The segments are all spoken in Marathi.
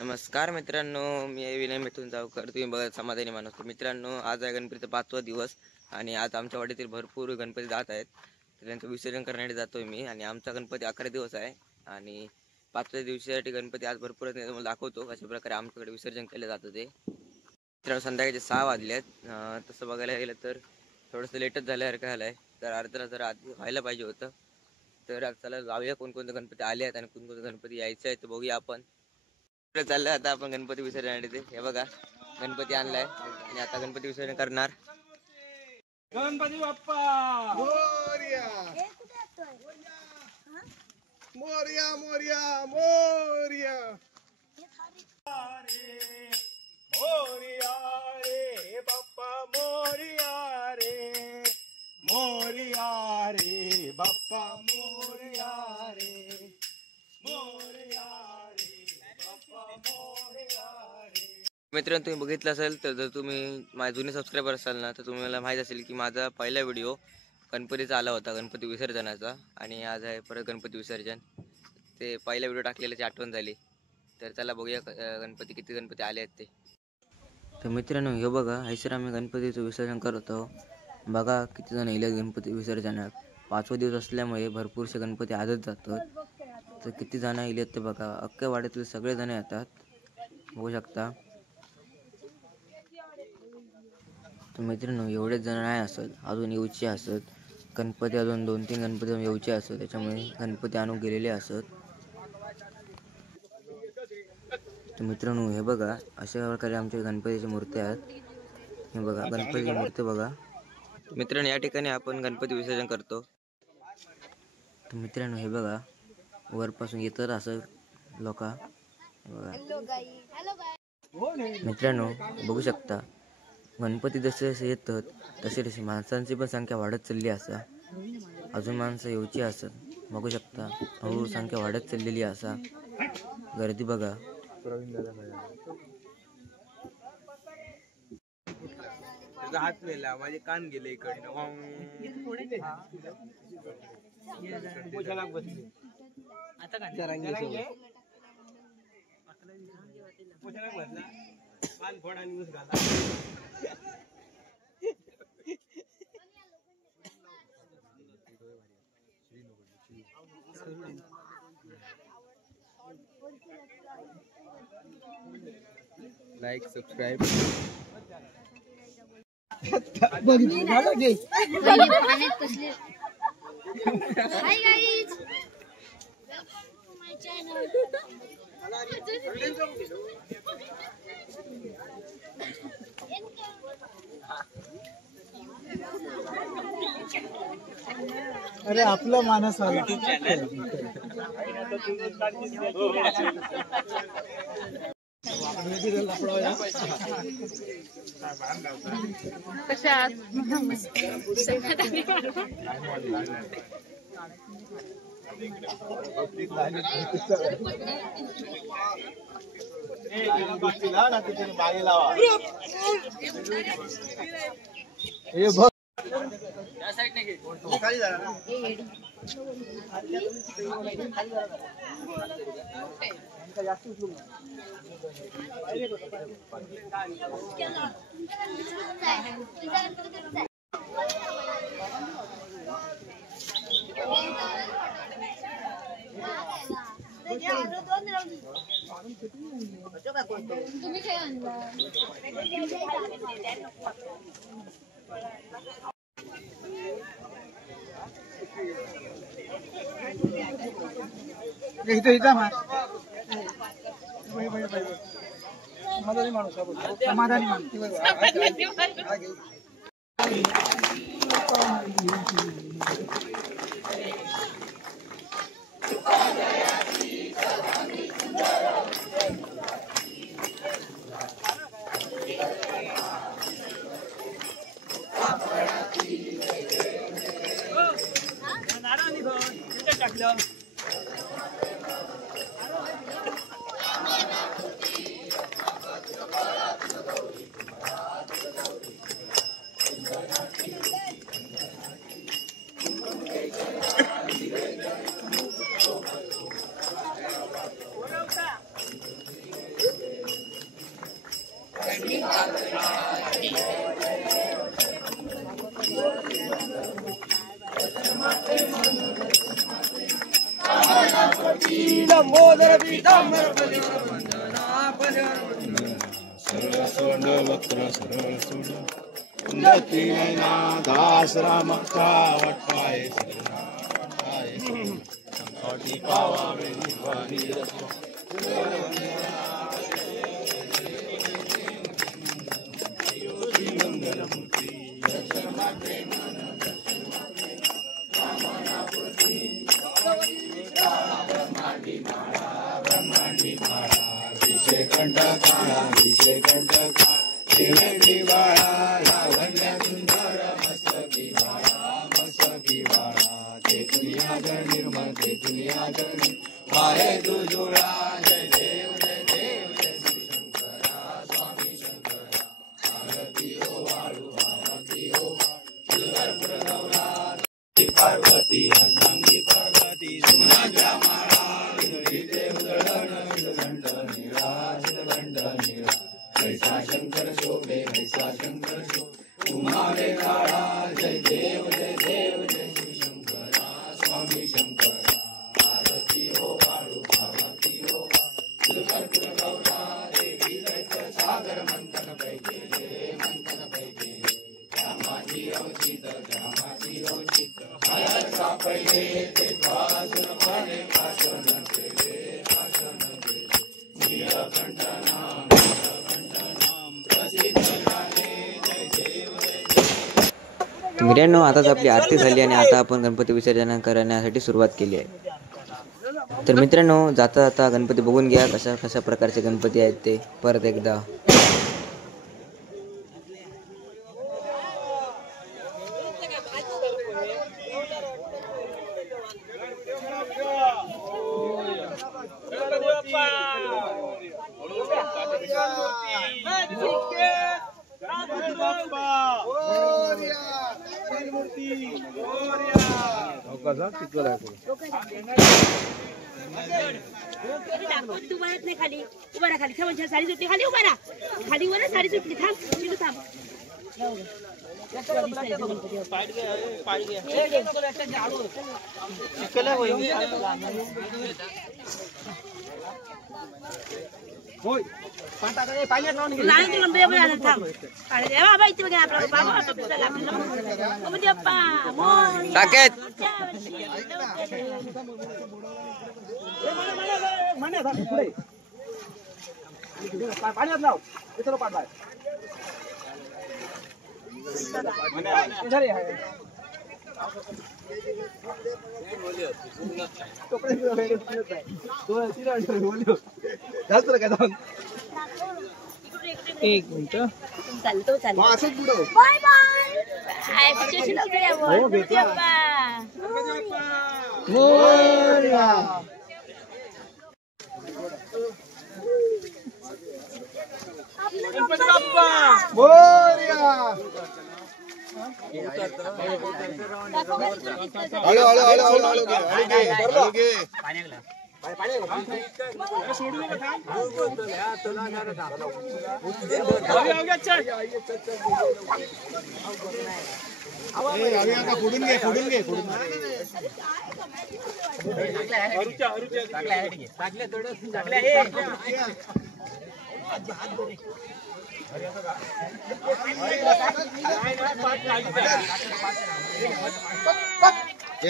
नमस्कार मित्रांनो, मी विनय मिथून जावकर. तुम्ही बघा समाधानी माणूस. मित्रांनो, आज आहे गणपतीचा 5वा दिवस आणि आज आमच्या वाडीतील भरपूर गणपती जात आहेत. त्यांचं विसर्जन करण्यासाठी जातोय मी आणि आमचा गणपती 11 दिवस आहे आणि 5व्या दिवसासाठी गणपती आज भरपूर आहेत. तुम्हाला दाखवतो कशा प्रकारे आमच्याकडे विसर्जन केलं जातं ते. मित्रांनो, संध्याकाळचे 6 वाजले आहेत. तसं बघायला गेलं तर थोडंसं लेटच झाल्यासारखं झालं आहे. तर अर्ध्याला जर आधी व्हायला पाहिजे होतं. तर चला जाऊया, कोणकोणते गणपती आले आहेत आणि कोणकोणते गणपती यायचे आहेत ते बघूया आपण. चाललंय आता आपण गणपती विसर्जनासाठी. हे बघा, गणपती आणलाय आणि आता गणपती विसर्जन करणार. गणपती बाप्पा मोरया मोरया मोरया मोरया मोरया रे बाप्पा मोरया रे मोरया रे बाप्पा मोरया रे मोरया रे बाप्पा मोरया रे. मित्रांनो, तुम्ही बघितलं असेल तर जर तुम्ही माझे जुने सबस्क्रायबर असाल ना, तर तुम्हाला माहीत असेल की माझा पहिला व्हिडिओ गणपतीचा आला होता, गणपती विसर्जनाचा. आणि आज आहे परत गणपती विसर्जन. ते पहिला व्हिडिओ टाकलेल्याची आठवण झाली. तर चला बघूया किती गणपती आले आहेत ते. तर मित्रांनो, हे बघा, हैसर आम्ही गणपतीचं विसर्जन करत आहोत. बघा किती जण येले गणपती विसर्जनात. 5वा दिवस असल्यामुळे भरपूरसे गणपती आजच जातात. तर किती जण येले ते बघा. अख्ख्या वाड्यातील सगळे जण येतात, बघू शकता. तर मित्रांनो, एवढेच जण नाही असत, अजून येऊचे असत. गणपती अजून 2-3 गणपती येऊचे असत, त्याच्यामुळे गणपती आणून गेलेले असत. तर मित्रांनो, हे बघा, अशा प्रकारे आमच्या गणपतीच्या मूर्त्या आहेत. हे बघा, गणपतीची मूर्ती बघा. मित्रांनो, या ठिकाणी आपण गणपती विसर्जन करतो. तर मित्रांनो, हे बघा, वरपासून येतात असं लोक. मित्रांनो, बघू शकता, गणपती जसे जसे येतात तसे तसे माणसांची पण संख्या वाढत चालली असा. अजून माणसं येऊची असत, बघू शकता. हळूहळू संख्या वाढत चाललेली असा. गर्दी बघा. हात मेला, माझे कान गेले इकडनं. आता कान फोड आणि ऊस घाला. Like, subscribe. Hi guys, welcome to my channel. अरे आपलं मानस आला. तुम्ही काय आणला? समाधानी माणूस, समाधानी माणूस. लंबोदर पीतांबर पल्लीवर वंदना पल्लीवर सरळ सोंड वक्र सरळ सोंड उन्नती नैना दास रामाचा वट्टाय संकटी पावावे निर्वाणी कंठ काळा विषय कंठ काळा बाळा लावण्या सुंदर मस्तकी बाळा ते दुनिया जळ निर्मळ ते दुनिया जळ पाय दुजुळा जय देव जय देव जय शिवशंकरा स्वामी शंकरा आरती ओ वाळू आरती ओ सुंदर गौरा पार्वती अर्धांगी पार्वती सुमनाग्रा माळा देव गण कैसा शंकर शोभे कैसा शंकर शोभे उमारे काळा जय देव जय शिवशंकरा स्वामी शंकरा आरती ओ वाळू आरती ओ सुदर्शन गौरा देवी दैत्य सागर मंथन पैके रामाची अवचित हर सापडले ते पासून पणे भाषण केले नीलकंठना मित्रांनो, आताच आपली आरती झाली आणि आता आपण गणपती विसर्जन करण्यासाठी सुरुवात केली आहे. तर मित्रांनो, जाता जाता गणपती बघून घ्या कशा कशा प्रकारचे गणपती आहेत ते परत एकदा. खाली उभा राहा, खाली थांब, साडी सुटली, खाली उभा राहा, खाली वर साडी सुटली, थांब चिलू थांब. पाण्यात लाव इथं पाडलाय एक मिनिट चालतो चालतो. असंच पुढं बाय बाय. मोरया गणपती बाप्पा मोरया. फोडून घे फोडून घे फोडून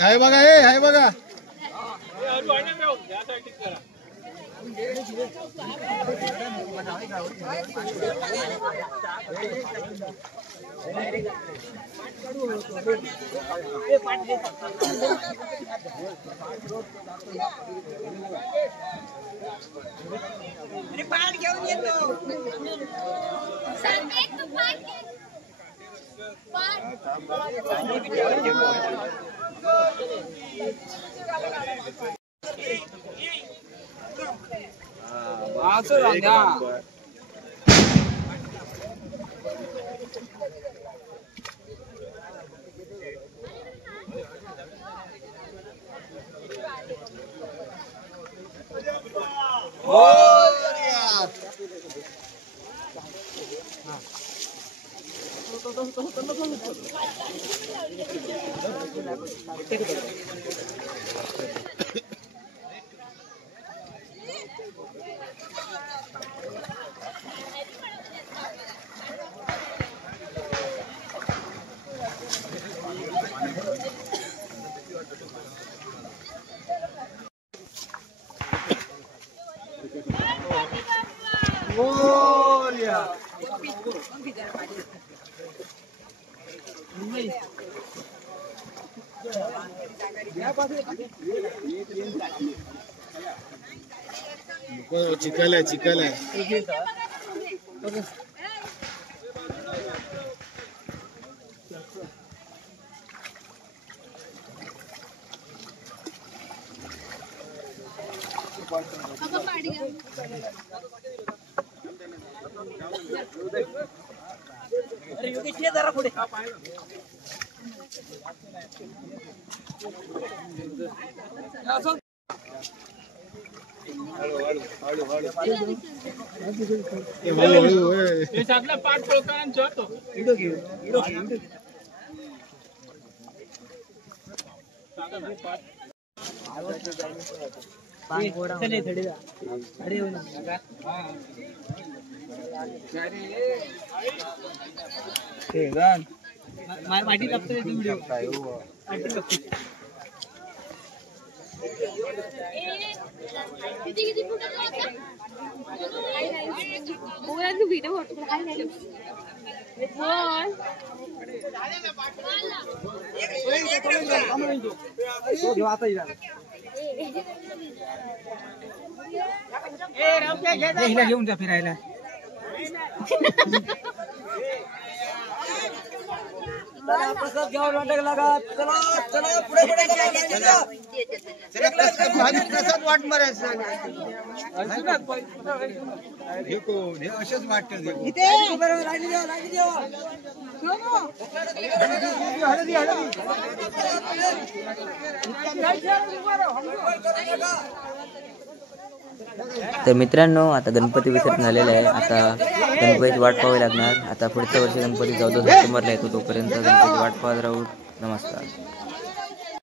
हाय बघा हे हाय बघा घेऊन येतो. चिकल आहे माटी किती व्हिडिओ घेऊन जा फिरायला. प्रसाद घ्यावं लागा. चला चला पुढे प्रसाद वाट मारायचं हे असेच वाटतं तर मित्रांनो आता गणपती विसर्जन झालेलं आहे. आता गणपतीची वाट पाहावी लागणार. आता पुढच्या वर्षी गणपती 14 सप्टेंबरला येतो. तोपर्यंत गणपतीची वाट पाहत राहू. नमस्कार.